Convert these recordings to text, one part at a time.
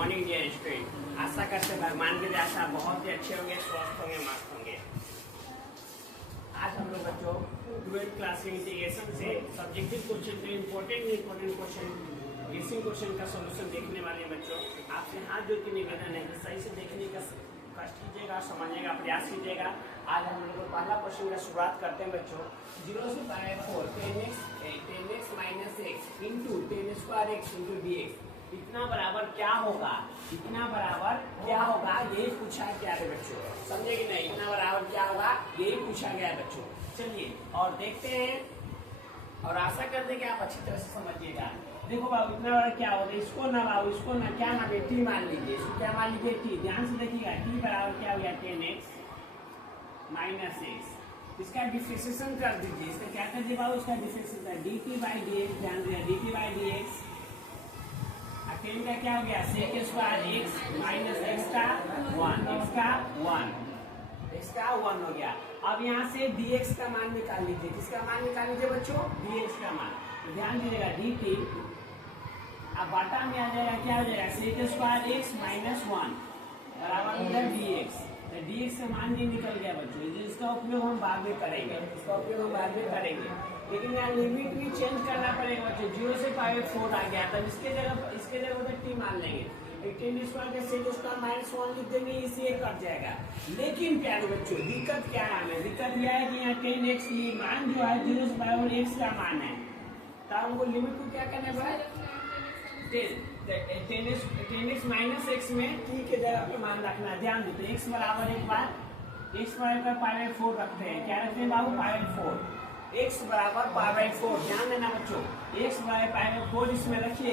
Morning dear student. आशा करते भगवान के आशा बहुत ही अच्छे होंगे, स्वस्थ होंगे, मस्त होंगे। आज हम लोग बच्चों 12th क्लास इंटीग्रेशन से सब्जेक्टिव क्वेश्चन से इम्पोर्टेंट क्वेश्चन गेसिंग क्वेश्चन का सॉल्यूशन देखने वाले बच्चों। आपसे हाथ जोड़ के निवेदन है कि सही से देखने का कष्ट कीजिएगा, समझने का प्रयास कीजिएगा। आज हम लोग पहला क्वेश्चन का शुरुआत करते हैं बच्चों। 0 से power 4 10x minus x into 10 square x into dx इतना बराबर क्या होगा? इतना बराबर क्या होगा यही पूछा गया है बच्चों, समझे कि नहीं? इतना बराबर क्या होगा यही पूछा गया है बच्चों। चलिए और देखते हैं और आशा करते हैं कि आप अच्छी तरह से समझिएगा। देखो बाबू इतना बड़ा क्या होगा, इसको ना बाबू इसको ना क्या मान लीजिए, टी मान लीजिए। इसको क्या मान लीजिए? टी। ध्यान से देखिएगा, टी बराबर क्या हो गया 10x माइनस x। इसका डिफरेंशिएशन कर दीजिए। इसका क्या कर दीजिए बाबू? इसका डिफरेंशिएशन dt बाई dx। ध्यान दिया dt बाई dx 10 का क्या हो गया sec square x minus x का 1 हो गया। अब यहाँ से dx का मान निकाल लीजिए। किसका मान निकाल लीजिए बच्चों? dx का मान। तो ध्यान दीजिएगा dt अब बाटा में आ जाएगा, क्या हो जाएगा sec स्क्वायर x माइनस 1 बराबर हो गया dx। तो dx का मान भी निकल गया बच्चों। इसका उपयोग हम बाद में करेंगे, लेकिन यहाँ लिमिट भी चेंज करना पड़ेगा बच्चों। 0 से पावर 4 आ गया, तब इसके जगह उधर टी मान लेंगे। 10 स्क्वायर का sec स्क्वायर माइनस 1 लिख देंगे, इसी एक कट जाएगा। लेकिन प्यारे बच्चों दिक्कत क्या है? हमें दिक्कत यह है कि यहाँ 10x ये मान जो है 0 से पावर x का मान है, तो हमको लिमिट को क्या करना पड़ा? 10x माइनस x में t के जगह पे मान रखना। ध्यान देते x बराबर एक बार x बराबर पावर 4 रखते हैं। क्या रखते हैं बाबू? पावर 4। x बराबर पावर 4। ध्यान देना बच्चों, x बराबर पावर 4 इसमें रखिए,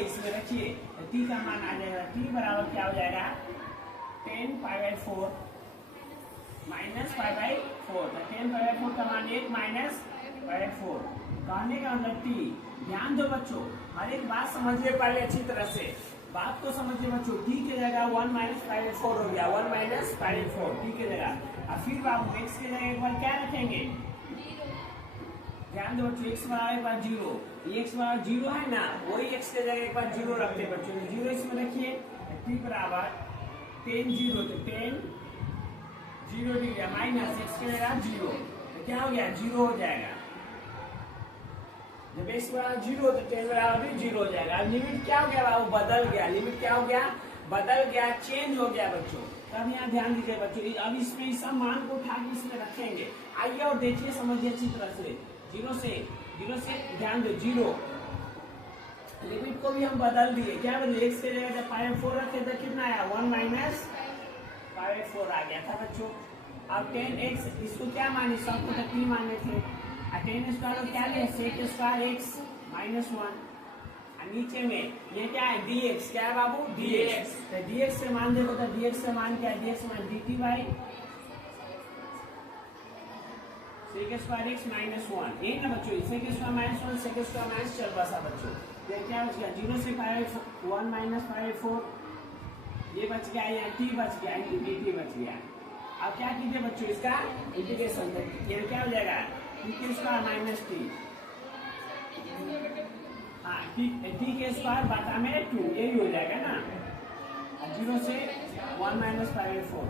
तो t का मान आ जाएगा। t बराबर क्या हो जाएगा? 10 पावर 4 माइनस पावर 4। तो 10 पावर 4 का मान 1 माइनस पावर 4। कहने का मतलब t। ध्यान दो बच्चों, हर एक बात समझिए पहले अच्छी तरह से। बात को समझिए बच्चों। t के जगह 1 माइनस पावर 4 हो गया, 1 माइनस पावर 4 t के जगह। और फिर बाबू x के जगह एक बार क्या रखेंगे? ध्यान दो बच्चों, x बराबर एक बार 0, ये x बराबर 0 है ना, वही x के जगह एक बार 0 रखते हैं बच्चों। 0 इसमें रखिए, t बराबर 10 0, तो 10 0 दिख गया माइनस x के जगह 0, तो क्या हो गया? 0 हो जाएगा। जब x बराबर 0 तो 10 बराबर भी 0 हो जाएगा। लिमिट क्या हो गया बाबू? बदल गया। लिमिट क्या हो गया? बदल गया, चेंज हो गया बच्चों। तब यहाँ ध्यान दीजिए बच्चों, अब इसमें इस सब मान को उठा के इसमें रखेंगे। आइए और देखिए, समझिए अच्छी तरह से। 0 से ध्यान दो 0, लिमिट को भी हम बदल दिए। क्या बदले? x के जगह जब पावर 4 रखे तो कितना आया? 1 माइनस पावर 4 आ गया था बच्चों। अब 10x इसको क्या माने? सबको तो t माने थे। 10 स्क्वायर को क्या ले? sec square x minus 1। नीचे में ये क्या है? dx। क्या है बाबू? dx। तो dx से मान देखो, तो dx से मान क्या है? dx मान dt by sec square x minus 1। यही ना बच्चों, sec square minus 1 sec square minus चल बसा बच्चों। ये क्या बच गया? 0 से पावर 1 माइनस पावर 4 ये बच गया, या t बच गया, dt बच गया। अब क्या कीजिए बच्चों, इसका इंटीग्रेशन ये क्या हो जाएगा? t स्क्वायर माइनस t, हाँ t के स्क्वायर बटा में 2, यही हो जाएगा ना। 0 से 1 माइनस पावर 4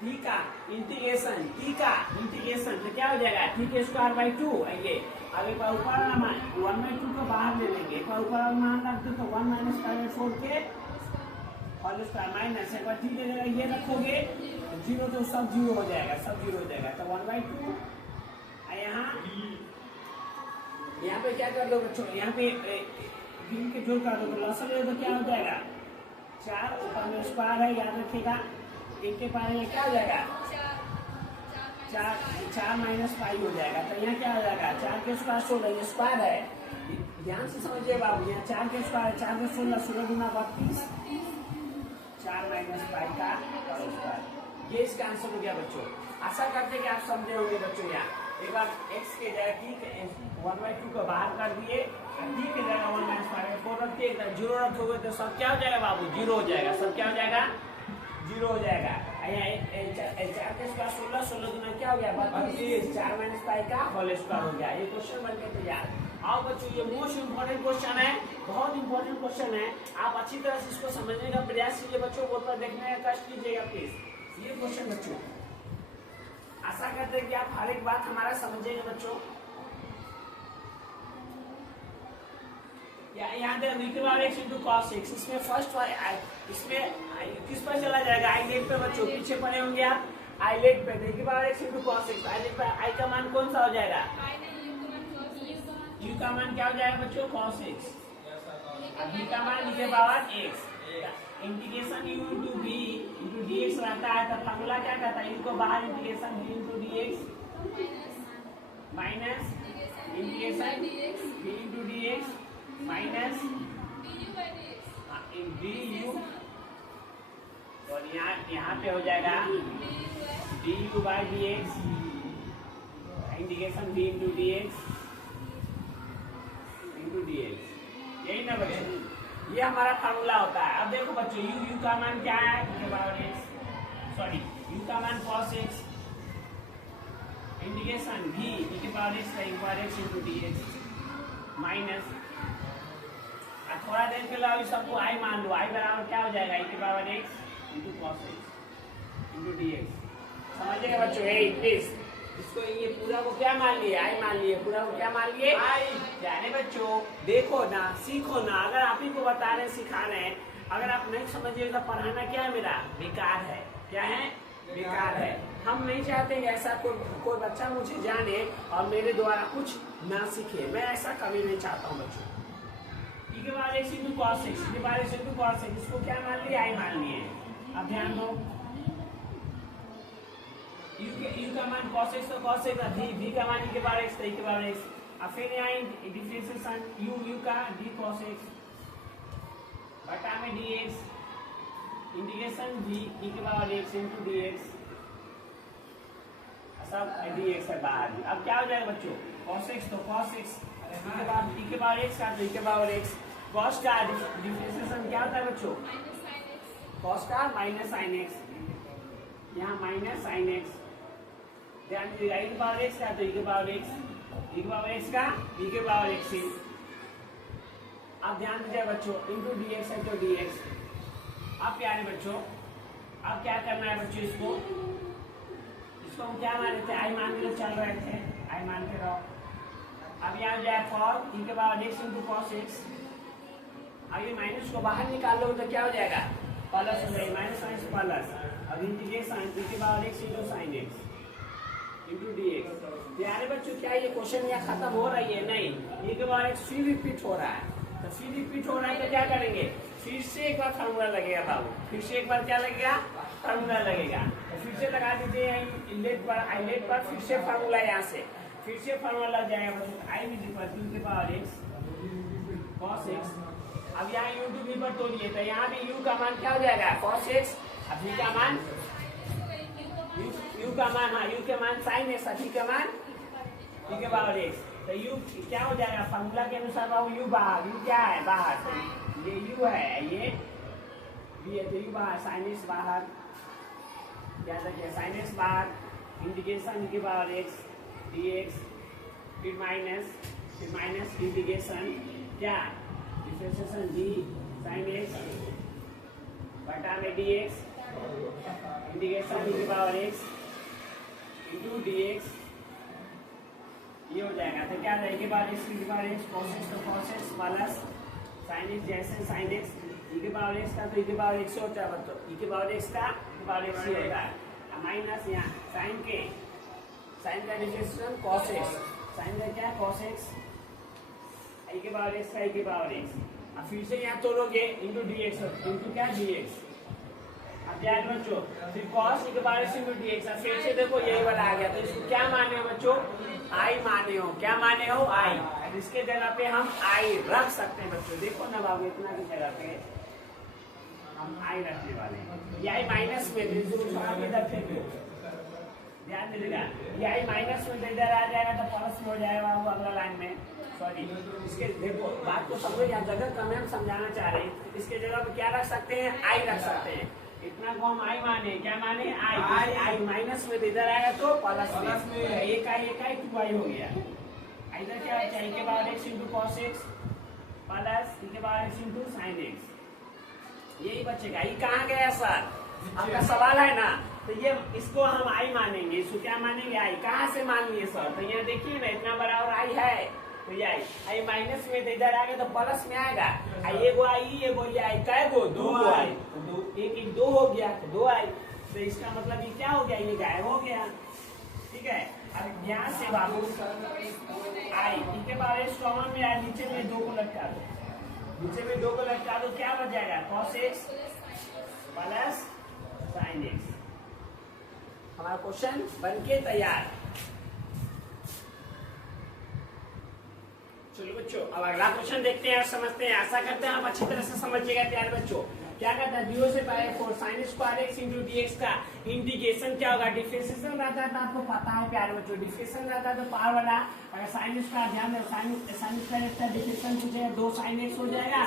t का इंटीग्रेशन तो क्या हो जाएगा? t के स्क्वायर बाई 2। आइए अब एक बार ऊपर वाला मान 1 बाई 2 को बाहर ले लेंगे। एक बार ऊपर वाला मान रख दो, तो 1 माइनस पावर 4 के होल स्क्वायर माइनस एक बार t के जगह ये रखोगे, 0 तो सब 0 हो जाएगा, तो 1 बाई 2। यहाँ पे क्या कर दो बच्चों? यहाँ पे गिन के जोड़ कर दो, तो लसन ले तो क्या हो जाएगा? 4 ऊपर में स्क्वायर है, याद रखिएगा। एक के पारे में क्या हो जाएगा? 4 माइनस पाई हो जाएगा। तो यहाँ क्या हो जाएगा? 4 के स्क्वायर 16, ये स्क्वायर है। ध्यान से समझिए बाबू, यहाँ 4 के स्क्वायर 4 के 16, 16 गुना 32, 4 माइनस पाई का स्क्वायर। ये इसका आंसर हो गया बच्चों। आशा करते हैं कि आप समझे होंगे बच्चों। यहाँ एक बार x के जगह 1/2 को बाहर कर दिए, t के जगह 1 माइनस पावर 4 रख दिए। 0 रखोगे तो सब क्या हो जाएगा बाबू? 0 हो जाएगा। सब क्या हो जाएगा? 0 हो जाएगा। 4 के स्क्वायर 16, 16 गुना क्या हो गया? 32, 4 माइनस पाई का होल स्क्वायर हो गया। ये क्वेश्चन बन के तैयार। आओ बच्चों, ये मोस्ट इंपॉर्टेंट क्वेश्चन है, बहुत इंपॉर्टेंट क्वेश्चन है। आप अच्छी तरह से इसको समझने का प्रयास कीजिए बच्चों, बोर्ड पर देखने का कष्ट कीजिएगा प्लीज। ये क्वेश्चन बच्चों, आशा करते हैं कि आप हर एक बात हमारा समझेंगे बच्चों। यहाँ x इंटू cos x, इसमें फर्स्ट इसमें किस पर चला जाएगा, आई लेट पे बच्चों, पीछे पड़े होंगे आप आई लेट पे, x into cos x, I let पे आई का मान कौन सा हो जाएगा, u का मान क्या हो जाएगा बच्चों, cos x, v का मान e के power x, integration u into v into dx रहता है, तो फॉर्मूला क्या कहता है, इनको बाहर integration v into dx minus integration v into dx minus du, और यहाँ पे हो जाएगा du by dx integration v into dx into dx, यही ना बच्चों, ये हमारा फार्मूला होता है। अब देखो बच्चों, u का मान क्या है, e के पावर x, सॉरी u का मान cos x integration v e के power x into dx minus, थोड़ा देर के लिए सबको आई मान लो, आई बराबर क्या हो जाएगा, e के power x into cos x into dx, समझिएगा बच्चों। प्लीज इसको ये पूरा को क्या मान लिए, आई मान लिए, पूरा को क्या मान लिए, आई। यानी बच्चों देखो ना, सीखो ना, अगर आप ही को बता रहे सिखा रहे हैं, अगर आप नहीं समझिएगा तो पढ़ाना क्या है मेरा, बेकार है। क्या है, बेकार है। हम नहीं चाहते ऐसा कोई बच्चा मुझे जाने और मेरे द्वारा कुछ ना सीखे, मैं ऐसा कभी नहीं चाहता हूँ बच्चों। e के बाद x into cos x, e के बाद x इंटू cos x, इसको क्या मान लिए, आई मान लिए। अब ध्यान दो, u का मान cos x तो cos x, v का मान e के बाद x तो e के बाद x, अब फिर यहाँ डिफरेंशिएशन u का d cos x बटा में dx इंटीग्रेशन v e के बाद x इंटू dx, सब dx है बाहर। अब क्या हो जाएगा बच्चों, cos x तो cos x, e के बाद x का तो e के बाद x, cos का डिफरेंशिएशन क्या होता है बच्चों, cos का माइनस sin x, यहाँ माइनस sin x, ध्यान दीजिएगा, e के पावर x का तो e के पावर x, e के पावर x का e के पावर x। अब ध्यान दीजिए बच्चों, इंटू dx है तो dx। अब प्यारे बच्चों, अब क्या करना है बच्चों, इसको हम क्या मान रहे थे, आई मान के चल रहे थे, आई मान के रहो। अब यहाँ जाए cos e के power x into cos x, अब ये माइनस को बाहर निकाल लो तो क्या हो जाएगा, प्लस हो जाएगा, माइनस माइनस प्लस, अब इंटीग्रेशन e के power x into sin x into dx। प्यारे बच्चों क्या ये क्वेश्चन यहाँ खत्म हो रही है, नहीं, e के पावर x फिर रिपीट हो रहा है, तो फिर रिपीट हो रहा है तो क्या करेंगे, फिर से एक बार फार्मूला लगेगा बाबू, फिर से एक बार क्या लगेगा, फार्मूला लगेगा, तो फिर से लगा दीजिए इनलेट पर, आईलेट पर, फिर से फार्मूला यहाँ से फिर से फार्मूला लग जाएगा बच्चों, आई इज इक्वल टू के पावर x cos x। अब यहाँ u टू v पर तोड़िए तो यहाँ भी u का मान क्या हो जाएगा, cos x, अब v का मान u का मान, हाँ u के मान sin x, v का मान e के पावर x, तो u क्या हो जाएगा, फार्मूला के अनुसार बाबू u बाहर, u क्या है बाहर, तो ये u है, ये v है, तो u बाहर, sin x बाहर, याद रखिए sin x बाहर, इंटीग्रेशन e के पावर x dx, फिर माइनस इंटीग्रेशन क्या, डिफरेंशिएशन d sin x बटा में dx इंटीग्रेशन e के पावर x इंटू dx, ये हो जाएगा। तो क्या रहेगा, के बाद x के पावर x cos x तो cos x plus sin x, जैसे sin x e के पावर x का तो e के पावर x होता है, तो e के पावर x का e के पावर x होता है, माइनस यहाँ sin का डिफरेंशिएशन cos x, sin का क्या cos x e के पावर x का e के पावर x, अब फिर से यहाँ तोड़ोगे इंटू dx इंटू क्या dx। अब याद बच्चों, फिर cos e के पावर x इंटू dx, अब फिर से देखो यही वाला आ गया, तो इसको क्या माने हो बच्चों, आई माने हो, क्या माने हो, आई। इसके जगह पे हम आई रख सकते हैं बच्चों, देखो ना बाबू, इतना की जगह पे हम आई रखने वाले हैं, ये आई माइनस में इधर फेंको, ध्यान दीजिएगा, ये आई माइनस में इधर आ जाएगा तो प्लस में हो जाएगा बाबू अगला लाइन में, सॉरी इसके देखो बात को समझो, यहाँ जगह कम है, हम समझाना चाह रहे हैं, इसके जगह पे क्या रख सकते हैं, आई रख सकते हैं, इतना को हम आई माने, क्या माने, आई माइनस में इधर आएगा तो प्लस में, एक आई टू आई हो गया, इधर क्या बचा e के power x into cos x plus e के power x into sine x, यही बचेगा। ये कहाँ गया सर? आपका सवाल है ना, तो ये इसको हम आई मानेंगे, इसको क्या मानेंगे? आई। कहाँ से मान लिए सर? तो यहाँ देखिए ना, इतना बराबर आई है, तो ये आई माइनस में तो इधर आएगा तो प्लस में आएगा। एगो आई एगो ये आई, कै गो? दो आई, तो एक दो हो गया, तो दो आई, तो इसका मतलब ये क्या हो गया? ये गायब हो गया। ठीक है, अब यहाँ से बाबू आई e के पावर x कॉमन में आए, नीचे में दो को लटका दो, नीचे में दो को लटका दो, क्या बच जाएगा? cos x plus sin x। हमारा क्वेश्चन बनके तैयार। चलो बच्चों, अब अगला क्वेश्चन देखते हैं और समझते हैं। आशा करते हैं आप अच्छी तरह से समझिएगा। प्यारे बच्चों, क्या कहता है? 0 से पाई 4 sign square x into dx का इंटीग्रेशन क्या होगा? डिफरेंशिएशन रहता है तो आपको पता है प्यारे बच्चों, डिफरेंशिएशन रहता है तो पावर वाला, अगर साइन स्क्वायर, ध्यान दो, साइन स्क्वायर एक्स का डिफरेंशिएशन पूछेगा, 2 साइन एक्स हो जाएगा,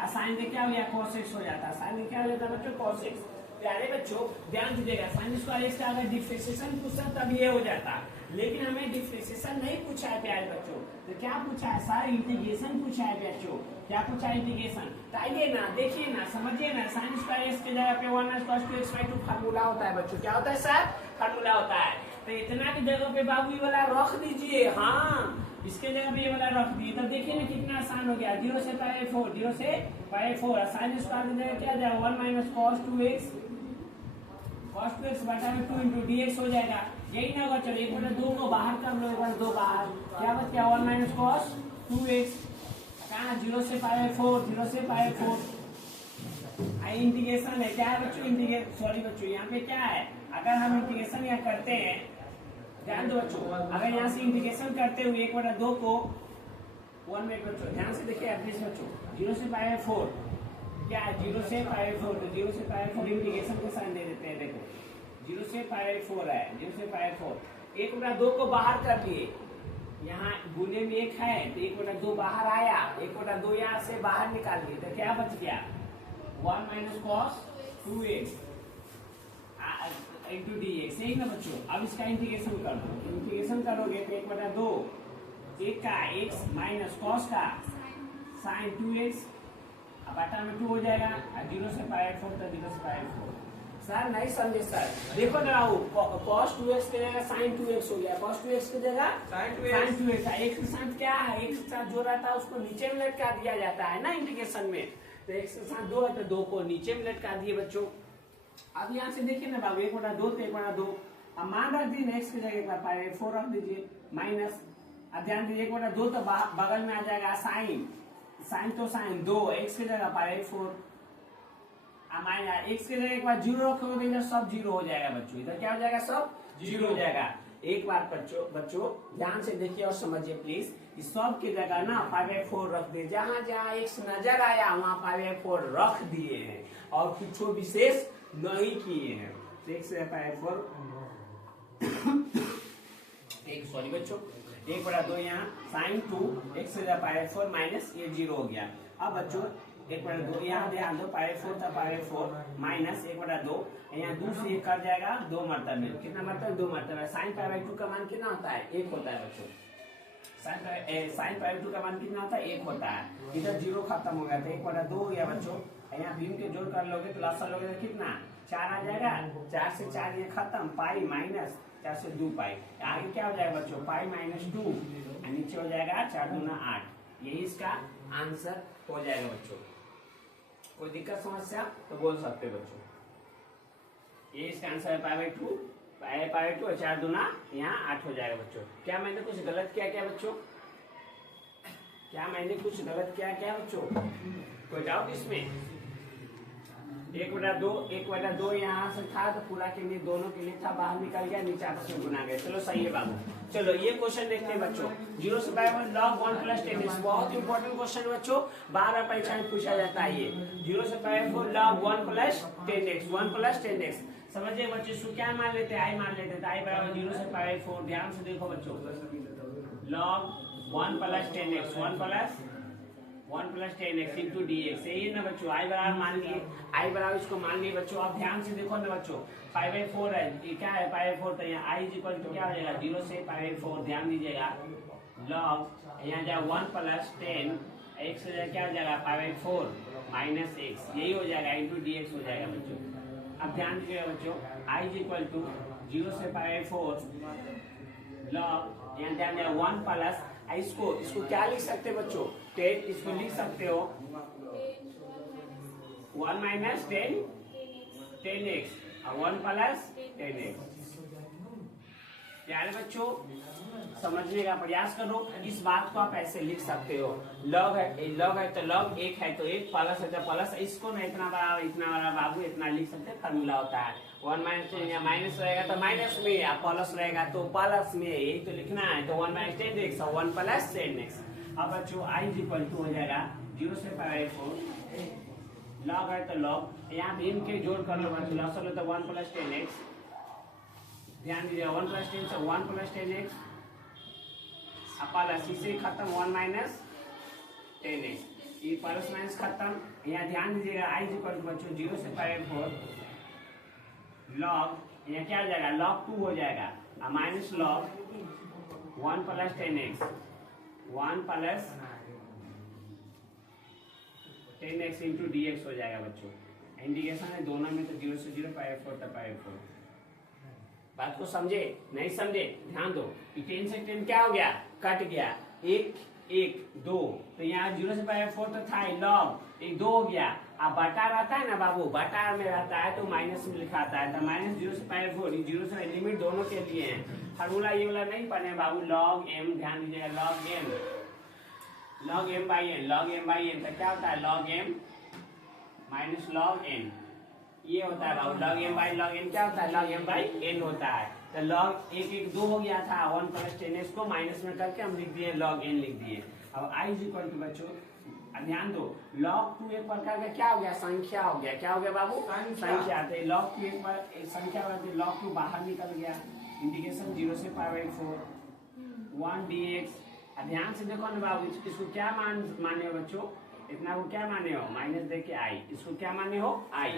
और साइन का क्या हो गया? cos x हो जाता है। साइन का क्या हो जाता है बच्चों? cos x। प्यारे बच्चों ध्यान दीजिएगा, साइन स्क्वायर एक्स का अगर डिफरेंशिएशन पूछता तब ये हो जाता, लेकिन हमें डिफरेंशिएशन नहीं पूछा है प्यारे बच्चों। तो क्या पूछा है सर? इंटीग्रेशन पूछा है बच्चों। क्या पूछा है? इंटीग्रेशन। तो आइए ना, देखिए ना, समझिए ना, साइन स्क्वायर एक्स के जगह पे 1 cos 2x by 2 फार्मूला होता है बच्चों। क्या होता है सर? फार्मूला होता है। तो इतना की जगह पे बाबू ये वाला रख दीजिए, हाँ, इसके जगह पे ये वाला रख दिए, तो देखिए ना कितना आसान हो गया। 0 से पाई 4, 0 से पाई 4, साइन स्क्वायर की जगह क्या जाएगा? 1 cos 2x बटा में 2 इंटू dx हो जाएगा। यही ना होगा? चलो एक बार 2 को बाहर कर लो, एक बार 2 बाहर, क्या बच गया? 1 cos 2x, कहाँ? 0 से पाई 4, 0 से पाई 4, इंटीग्रेशन है। क्या है बच्चों? इंटीग्रेट, सॉरी बच्चों, यहाँ पे क्या है? अगर हम इंटीग्रेशन यहाँ करते हैं, ध्यान दो बच्चों, अगर यहाँ से इंटीग्रेशन करते हुए 1/2 को 1 में बच्चों ध्यान से देखिए एवरेज बच्चों, 0 से पाई 4 क्या है? 0 से पाई 4, तो 0 से पाई 4 इंटीग्रेशन के साइन दे देते हैं। देखो 0 से पाई 4 है, 0 से पाई 4, 1/2 को बाहर कर लिए, यहाँ गुने में 1 है तो 1/2 बाहर आया, 1/2 यहाँ से बाहर निकाल लिए, तो क्या बच गया? 1 cos 2x इंटू dx। यही ना बच्चों? अब इसका इंटीग्रेशन कर दो, इंटीग्रेशन करोगे तो 1/2, 1 का x माइनस cos का sin 2x, अब बटा में 2 हो जाएगा, 0 से पाई 4 तो 0 से पाई 4। सर नहीं समझे सर, देखो ना, cos 2x की जगह sin 2x हो गया, cos 2x की जगह sin 2x। एक के साथ क्या है? एक के साथ जो रहता है उसको नीचे में लटका दिया जाता है ना इंटीग्रेशन में, तो एक के साथ 2 है तो 2 को नीचे में लटका दिए बच्चों। अब यहाँ से देखिए ना बाबू, 1/2 तो 1/2, अब मान रख दीजिए x की जगह पर पाई 4 रख दीजिए, माइनस, अब ध्यान दीजिए 1/2 तो बगल में आ जाएगा साइन तो साइन 2, x की जगह पाई 4, x की जगह एक बार 0 रखोगे तो इधर सब 0 हो जाएगा बच्चों, इधर क्या हो जाएगा? सब 0 हो जाएगा। एक बार बच्चों ध्यान से देखिए और समझिए प्लीज, इस सब की जगह ना पाई 4 रख दिए, जहां जहां x नजर आया वहां पाई 4 रख दिए हैं और कुछ विशेष नहीं किए हैं। तो x से पाई 4 एक, सॉरी बच्चों, 1/2 यहाँ साइन 2, x से पाई 4 माइनस ये 0 हो गया। अब बच्चों 1/2 यहाँ ध्यान दो, पाई 4 था पाई 4 माइनस 1/2, यहाँ 2 से 1 कर जाएगा, 2 मरतबे, कितना मरतबे? 2 मरतबे। साइन पाई 2 का मान कितना होता है? 1 होता है बच्चों। साइन पाई 2 का मान कितना होता है? 1 होता है। इधर 0 खत्म हो गया तो 1/2 हो गया बच्चों। यहाँ भीम के जोड़ कर लोगे तो लसा लोगे तो कितना? 4 आ जाएगा, 4 से 4 ये खत्म, पाई माइनस 4 से 2 पाई, आगे क्या हो जाएगा बच्चों? पाई माइनस 2, नीचे हो जाएगा 4 दूना 8। यही इसका आंसर हो जाएगा बच्चों। कोई दिक्कत समस्या तो बोल सकते बच्चों। ये इसका आंसर है पाई 2, पाई 2 4 दूना यहाँ 8 हो जाएगा बच्चों। क्या मैंने कुछ गलत किया क्या बच्चों? क्या मैंने कुछ गलत किया क्या बच्चों? कोई डाउट इसमें? 1/2 यहाँ से था तो पूरा के लिए, दोनों के लिए था, बाहर निकल गया, नीचे आपस में गुना गया। चलो सही है बाबू। चलो ये क्वेश्चन देखते हैं बच्चों, 0 से पाई 1 log 1 + 10x, बहुत इंपॉर्टेंट क्वेश्चन बच्चों, बार परीक्षा में पूछा जाता है ये। 0 से पाई 4 log 1 + 10x, 1 + 10x। समझिए बच्चों, इसको क्या मान लेते हैं? आई मान लेते हैं। आई बराबर 0 से पाई 4, ध्यान से देखो बच्चों, log 1 + 10x, 1 + 10x into dx, यही है ना बच्चों? आई बराबर मान लिए, आई बराबर इसको मान लिए बच्चों। अब ध्यान से देखो ना बच्चों, पाई 4 है, ये क्या है? पाई 4, तो यहाँ आई इक्वल टू क्या हो जाएगा? 0 से पाई 4, ध्यान दीजिएगा, लॉग यहाँ जाए 1 प्लस 10 x हो जाएगा, क्या हो जाएगा 5/4 माइनस x, यही हो जाएगा इंटू dx हो जाएगा बच्चों। अब ध्यान दीजिएगा बच्चों, i इज इक्वल टू 0 से 5/4 लॉग यहाँ ध्यान दिया 1 प्लस इसको क्या लिख सकते हैं बच्चों 10, इसको लिख सकते हो 1 माइनस 10x और 1 प्लस 10x। प्यारे बच्चों समझने का प्रयास करो, इस बात को आप ऐसे लिख सकते हो, लॉग है तो लॉग 1 है तो 1, प्लस है तो प्लस, इसको ना इतना बड़ा बाबू इतना लिख सकते हैं, फॉर्मूला होता है 1 माइनस 10 या माइनस रहेगा तो माइनस में या प्लस रहेगा तो प्लस में, यही तो लिखना है। तो 1 माइनस 10x और 1 प्लस 10x। अब बच्चों i इज इक्वल टू हो जाएगा 0 से 5/4 लॉग है तो लॉग, यहाँ भी इनके जोड़ कर लो बच्चों, लॉग कर लो तो 1 प्लस 10x, ध्यान दीजिए 1 प्लस 10 से 1 प्लस 10x प्लस इसे खत्म 1 माइनस 10x, ये प्लस माइनस खत्म। यहाँ ध्यान दीजिएगा i इज इक्वल टू बच्चों 0 से 5/4 लॉग, यहाँ क्या हो जाएगा लॉग 2 हो जाएगा minus log 1 plus 10x 1 plus 10x into dx हो जाएगा बच्चों। इंडिकेशन है दोनों में तो 0 से 0 5/4 तक 5/4। बात को समझे नहीं समझे ध्यान दो, 10 से 10 क्या हो गया कट गया, 1 1 2, तो यहाँ 0 से 5/4 तो था लॉग 1 2 हो गया। अब बटा रहता है ना बाबू, बटा में रहता है तो माइनस में लिखाता है, तो माइनस 0 से 5/4 0 से लिमिट दोनों के लिए है। फॉर्मूला ये वाला नहीं पढ़े बाबू, लॉग m, ध्यान दीजिएगा लॉग m बाई n, तो क्या होता है log m minus log n, ये होता है बाबू log m by log n, क्या होता है लॉग m बाई n होता है। तो लॉग 1 1 2 हो गया था, 1 प्लस 10x को माइनस में करके हम लिख दिए लॉग n लिख दिए। अब i इज इक्वल टू बच्चों ध्यान दो लॉग 2 एक प्रकार का क्या हो गया संख्या हो गया, क्या हो गया बाबू संख्या। तो लॉग 2 एक बार संख्या होती है, लॉग 2 बाहर निकल गया, इंटीग्रेशन 0 से 5/4 1 dx। ध्यान से देखो ना बाबू, इसको क्या माने हो बच्चों, इतना को क्या माने हो माइनस दे के आई, इसको क्या माने हो आई,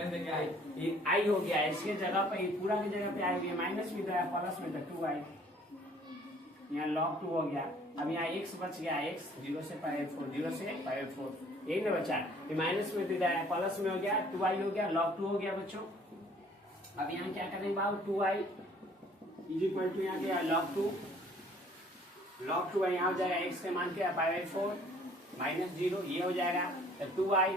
ये आई हो गया, इसके जगह पे पूरा की जगह पे आई माइनस में था प्लस में था 2i, यहाँ log 2 हो गया। अब यहाँ x बच गया, x 0 से 5/4 यही ना बचा, ये माइनस में दिया है प्लस में हो गया 2i हो गया, log 2 हो गया बच्चों। अब यहाँ क्या करेंगे बाबू 2i इज इक्वल टू यहाँ गया log 2 यहाँ हो जाएगा x के मान के 5/4 माइनस 0 ये हो जाएगा, तो 2i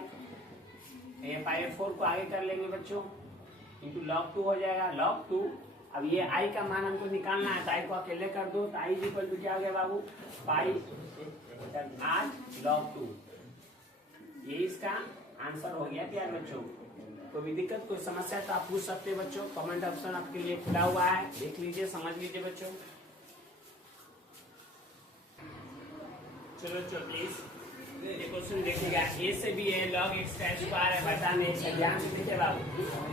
ये 5/4 को आगे कर लेंगे बच्चों इंटू log 2 हो जाएगा log 2। अब ये i का मान हमको निकालना है, तो i को अकेले कर दो, तो i इज इक्वल टू क्या हो गया बाबू 8 log 2, ये इसका आंसर हो गया प्यार बच्चों। कोई भी दिक्कत कोई समस्या तो आप पूछ सकते हैं बच्चों, कमेंट ऑप्शन आपके लिए खुला हुआ है, देख लीजिए समझ लीजिए बच्चों। चलो प्लीज क्वेश्चन देखिएगा, ए से भी है log x का स्क्वायर है बताने, ध्यान से देखिए बाबू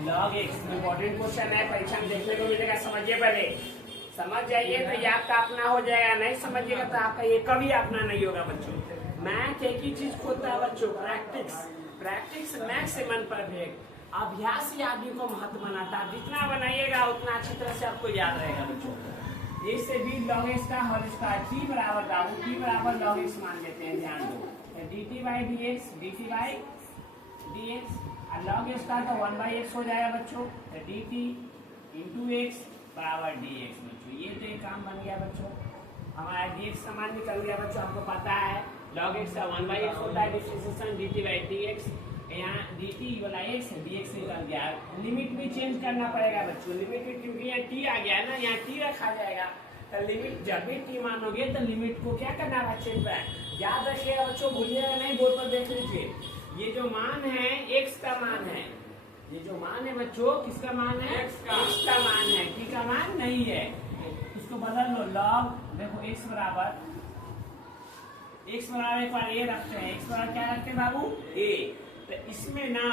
log x इंपॉर्टेंट क्वेश्चन है, परीक्षा में देखने को मिलेगा, समझिए पहले समझ जाइए तो ये आपका अपना हो जाएगा, नहीं समझिएगा तो आपका ये कभी अपना नहीं होगा बच्चों। मैथ एक ही चीज खोता है बच्चों, प्रैक्टिस मैक्सिमम परफेक्ट, अभ्यास ही आदमी को महत्व बनाता है, जितना बनाइएगा उतना अच्छी तरह से आपको याद रहेगा बच्चों। ए से भी log x का होल स्क्वायर t बराबर बाबू t बराबर log x मान लेते हैं, ध्यान दो dt बाई dx और log x का तो 1/x हो जाएगा बच्चों, तो dt इंटू x बराबर dx बच्चों, ये तो एक काम बन गया बच्चों, हमारा dx का मान निकल गया बच्चों, आपको पता है log x का 1/x होता है डिफरेंशिएशन dt बाई dx, यहाँ dt वाला x है dx निकल गया, लिमिट भी चेंज करना पड़ेगा बच्चों, लिमिट भी क्योंकि यहाँ t आ गया है ना, यहाँ t रखा जाएगा, तो लिमिट जब भी t मानोगे तो लिमिट को क्या करना है चेंज है, याद रखिएगा बच्चों, भूलिएगा नहीं, बोर्ड पर देख लीजिए, ये जो मान है x का मान है, ये जो मान है बच्चों किसका मान है x का मान है, t का मान नहीं है, इसको बदल लो log देखो x बराबर एक बार a रखते हैं, x बराबर क्या रखते हैं बाबू a, तो इसमें ना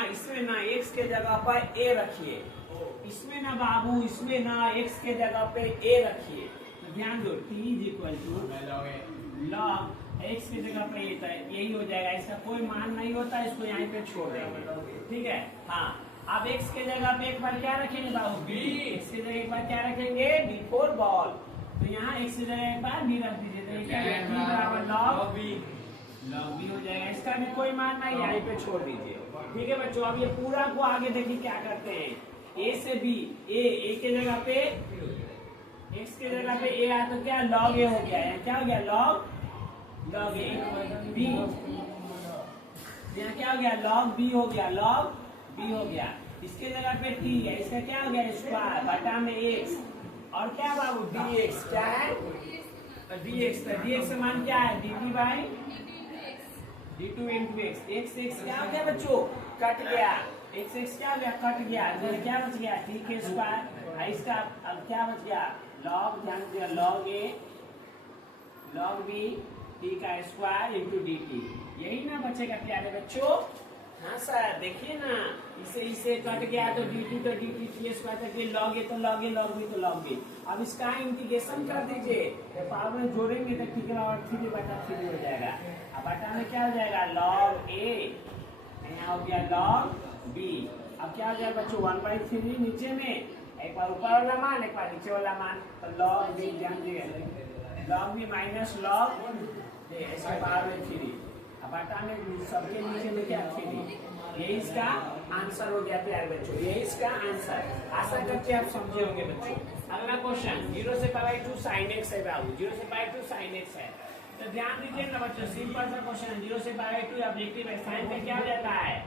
x के जगह पर a रखिए, इसमें ना बाबू इसमें ना x के जगह पे a रखिए, तो ध्यान दो t is equal to log x की जगह पे यही हो जाएगा, इसका कोई मान नहीं होता, इसको यहाँ पे छोड़ देंगे, ठीक है। हाँ अब x के जगह पे एक बार क्या रखेंगे बाबू b, x के जगह एक बार क्या रखेंगे बिफोर बॉल, तो यहाँ x की जगह एक बार b रख दीजिए, तो क्या है b बराबर log b हो जाएगा। इसका भी कोई मान नहीं, यहाँ पे छोड़ दीजिए। ठीक है बच्चों, अब ये पूरा को आगे देखिए क्या करते हैं, a से b, a के जगह पे x के जगह पे a आया तो क्या log a हो गया, क्या हो गया log a, b यहाँ क्या हो गया log b हो गया, log b हो गया। इसके जगह पे t है, इसका क्या हो गया स्क्वायर बटा में x, और क्या बाबू dx, क्या है dx, तो dx का मान क्या है dt by d2 into x, x क्या हो गया बच्चों कट गया, x क्या हो गया कट गया, तो क्या बच गया t के स्क्वायर, इसका अब क्या बच गया log, ध्यान दिया log a log b t का स्क्वायर इंटू dt, यही ना बचेगा प्यारे बच्चों। हाँ सर देखिए ना, इसे कट गया तो dt तो dt t स्क्वायर तक log a तो log a log b तो log b। अब इसका इंटीग्रेशन कर दीजिए, तो पावर में जोड़ेंगे तो ठीक है और 3 बटा 3 हो जाएगा। अब बटा में क्या हो जाएगा log a, यहाँ हो गया log b। अब क्या हो जाएगा बच्चों 1/3 नीचे में, एक बार ऊपर वाला मान एक बार नीचे वाला मान, तो log b ध्यान दिए log b माइनस log इसके पावर में 3, अब बटा में सबके नीचे में क्या 3, यही इसका आंसर हो गया प्यारे बच्चों, यही इसका आंसर। आशा करते हैं आप समझे होंगे बच्चों। अगला क्वेश्चन 0 से पाई 2 sin x है बाबू, 0 से पाई 2 sin x है, तो ध्यान दीजिए ना बच्चों, सिंपल सा क्वेश्चन 0 से पाई 2 ऑब्जेक्टिव है, साइन का क्या हो जाता है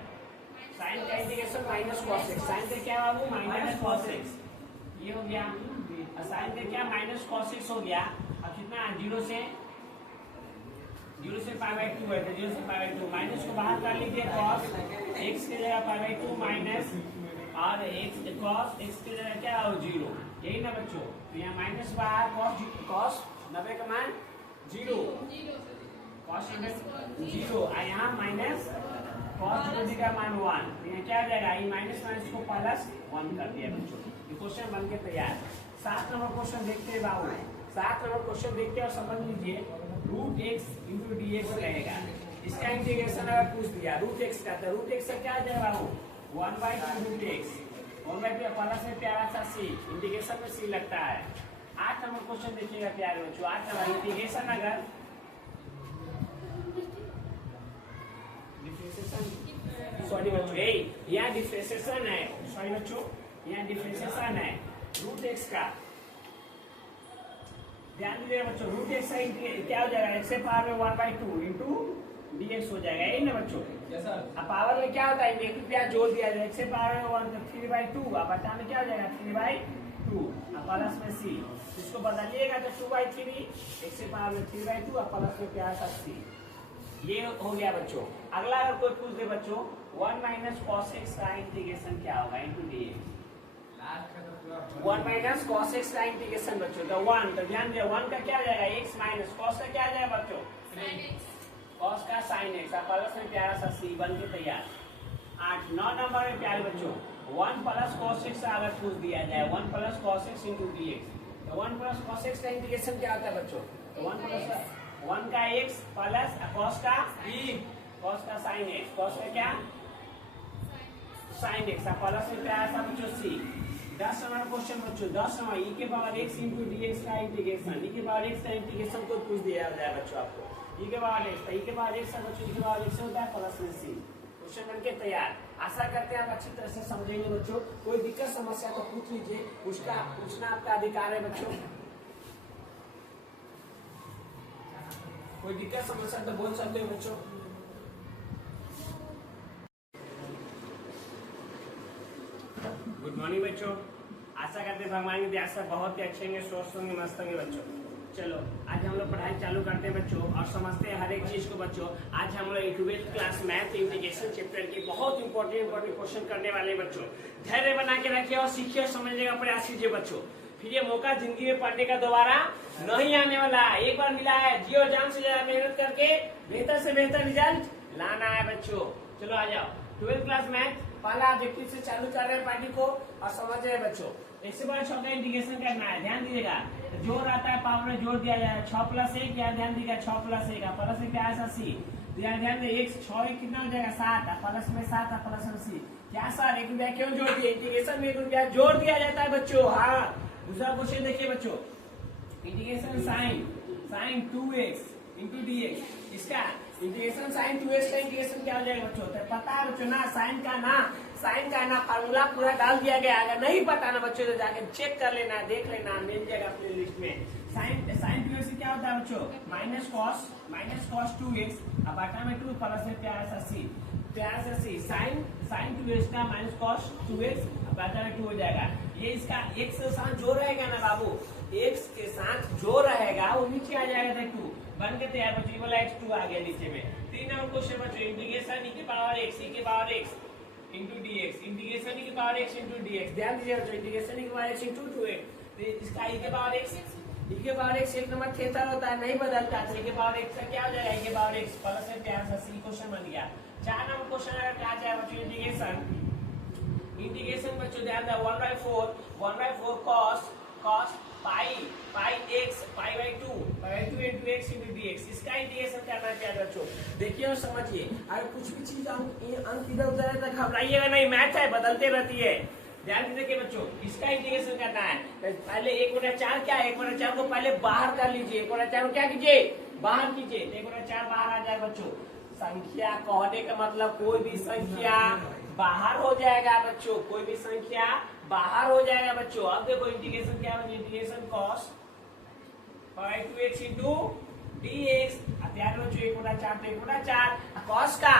साइन का integration minus cos x, sine का क्या बाबू माइनस cos x, ये हो गया, साइन का क्या माइनस cos x हो गया। अब कितना 0 से पाई 2 है, तो 0 से पाई 2 माइनस को बाहर कर लीजिए, cos x के जगह पाई 2 माइनस और x cos x के जगह क्या हो 0, यही ना बच्चों, तो यहाँ माइनस बाहर cos 90 का मान 0 cos 0 और यहाँ माइनस cos 0 का मान 1, तो यहाँ क्या आ जाएगा ये माइनस माइनस को प्लस 1 कर दिया बच्चों। ये क्वेश्चन बन के तैयार। 7 नंबर क्वेश्चन देखते हैं बाबू, 7 नंबर क्वेश्चन देखते हैं और समझ लीजिए √x into dx रहेगा, इसका इंटीग्रेशन अगर पूछ दिया √x का, तो √x का क्या आ जाएगा बाबू 1/2 √x, 1/2 प्लस में प्यारा सा c, इंटीग्रेशन में c लगता है। 8 नंबर क्वेश्चन देखिएगा प्यारे बच्चों, 8 नंबर इंटीग्रेशन अगर सॉरी बच्चों यहाँ डिफरेंशिएशन है, सॉरी बच्चों यहाँ डिफरेंशिएशन है √x का, ध्यान दीजिए बच्चों √x क्या हो जाएगा x से पावर में 1/2 इंटू dx हो जाएगा, यही ना बच्चों। अब पावर में क्या होता है नेगेटिव क्या जोड़ दिया जाए, x से पावर में 1 तो 3/2, अब बटा में क्या हो जाएगा 3/2, अब प्लस में c, इसको बदलिएगा तो 2/3, x से पावर में 3/2 और प्लस में क्या था c, ये हो गया बच्चों। अगला अगर कोई पूछ दे बच्चों 1 माइनस cos x का इंटीग्रेशन क्या होगा into dx, 1 minus cos x का इंटीग्रेशन बच्चों, तो 1, तो ध्यान दिया 1 का क्या आ जाएगा x माइनस cos का क्या आ जाएगा बच्चों cos का sin x, प्लस में प्यारा सा c बन के तैयार। 9 नंबर में प्यारे बच्चों 1 प्लस cos x अगर पूछ दिया जाए 1 plus cos x into dx, तो 1 प्लस cos x का इंटीग्रेशन क्या होता है बच्चों, तो 1 प्लस 1 का x प्लस cos का sin x, cos का क्या sin x, प्लस में प्यारा सा बच्चों c। 10 नंबर क्वेश्चन बच्चों, 10 नंबर e के पावर x इंटू dx का इंटीग्रेशन, e के पावर x का इंटीग्रेशन को पूछ दिया जाए बच्चों आपको, e के पावर x, e के पावर x बच्चों e के पावर x होता है प्लस में c, क्वेश्चन बनके तैयार। आशा करते हैं आप अच्छी तरह से समझेंगे बच्चों, कोई दिक्कत समस्या तो पूछ लीजिए, पूछना आपका अधिकार है बच्चों, कोई दिक्कत समस्या तो बोल सकते हो बच्चों। गुड मॉर्निंग बच्चों, आशा करते हैं भगवान की दया से बहुत ही अच्छे होंगे, स्वस्थ होंगे, मस्त होंगे बच्चों। चलो आज हम लोग पढ़ाई चालू करते हैं बच्चों और समझते हैं हर एक चीज को बच्चों। आज हम लोग 12th class math integration chapter की बहुत इंपॉर्टेंट क्वेश्चन करने वाले बच्चों। धैर्य बना के रखिए और सीखिए और समझने का प्रयास कीजिए बच्चों, फिर ये मौका जिंदगी में पढ़ने का दोबारा नहीं आने वाला, एक बार मिला है, जी और जान से ज्यादा मेहनत करके बेहतर से बेहतर रिजल्ट लाना है बच्चों। चलो आ जाओ, 12th क्लास मैथ पहला ऑब्जेक्टिव से चालू कर रहे हैं पार्टी को और समझ रहे हैं बच्चों। इससे बड़ा 6 का इंटीग्रेशन करना है, ध्यान दीजिएगा, जोड़ आता है पावर में जोड़ दिया जाए 6 + 1, या ध्यान दीजिएगा 6 + 1 प्लस में क्या है c, ध्यान दे 1 6 कितना हो जाएगा 7, प्लस में 7 प्लस में c, क्या सर 1 रुपया क्यों जोड़ दिए, इंटीग्रेशन में 1 रुपया जोड़ दिया जाता है बच्चों। हाँ दूसरा क्वेश्चन देखिए बच्चों, integration sine 2x into dx, इसका इंटीग्रेशन साइन 2x का इंटीग्रेशन क्या हो जाएगा बच्चों? तो पता है बच्चों ना, साइन का ना फार्मूला पूरा डाल दिया गया। अगर नहीं पता ना बच्चों तो जाके चेक कर लेना, देख लेना, मिल जाएगा अपने लिस्ट में। साइन 2x क्या होता है बच्चों? माइनस कॉस 2x, अब बटा में 2 प्लस में प्यार सा सी साइन 2x का माइनस कॉस 2x, अब बटा में 2 हो जाएगा। ये इसका x के साथ जो रहेगा ना बाबू, x के साथ जो रहेगा वो नीचे आ जाएगा 2 बन के तैयार बच्चों। ये वाला x2 आ गया नीचे में। 3 नंबर क्वेश्चन बच्चों, इंटीग्रेशन e की power x into dx, integration e की पावर x इंटू dx। ध्यान दीजिए बच्चों, इंटीग्रेशन e की पावर x इंटू 2x, इसका e के पावर x एक नंबर थेटा होता है, नहीं बदलता। e के पावर x का क्या हो जाएगा? e के पावर x प्लस में प्यार सा सी क्वेश्चन बन गया। 4 नंबर क्वेश्चन अगर क्या जाए बच्चों, इंटीग्रेशन बच्चों ध्यान दो, 1/4 cos pi x pi by 2 into x into dx, इसका इंटीग्रेशन करना है प्यारे बच्चों। देखिए और समझिए, अगर कुछ भी चीज अंक इधर उधर है तो घबराइएगा नहीं, मैथ है, बदलते रहती है। ध्यान से देखिए बच्चों, इसका इंटीग्रेशन करना है। पहले 1/4 क्या है? 1/4 को पहले बाहर कर लीजिए। 1/4 को क्या कीजिए? बाहर कीजिए। 1/4 बाहर आ जाए बच्चों। संख्या कहने का मतलब कोई भी संख्या बाहर हो जाएगा बच्चों, कोई भी संख्या बाहर हो जाएगा बच्चों। अब देखो इंटीग्रेशन क्या बनी? Integration cos 2x into dx। अब याद बच्चों 1/4 तो 1/4, cos का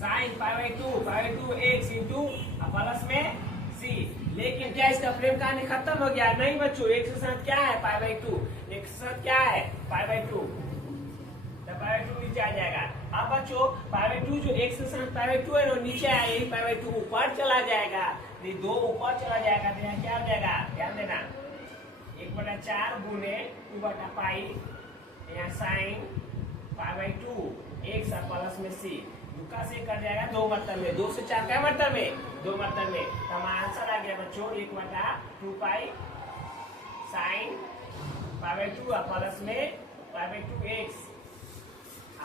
साइन पाई2 x इंटू प्लस में c। लेकिन क्या इसका फ्रेम कहानी खत्म हो गया? नहीं बच्चों, x के साथ क्या है? पाई2, x के साथ क्या है? पाई2, पाई2 नीचे आ जाएगा। अब बच्चों पाई2 जो x के साथ पाई2 है वो नीचे आया, यही पाई2 ऊपर चला जाएगा, ये 2 ऊपर चला जाएगा तो यहाँ क्या हो जाएगा? ध्यान देना, 1/4 गुने 2/पाई, यहाँ साइन पाई2 x प्लस में c, दुका से कर जाएगा 2 मतलब में, 2 से 4 क्या मतलब में? 2 मतलब में। हमारा आंसर आ गया बच्चों 1/2 पाई साइन पाई2 प्लस में पाई2 x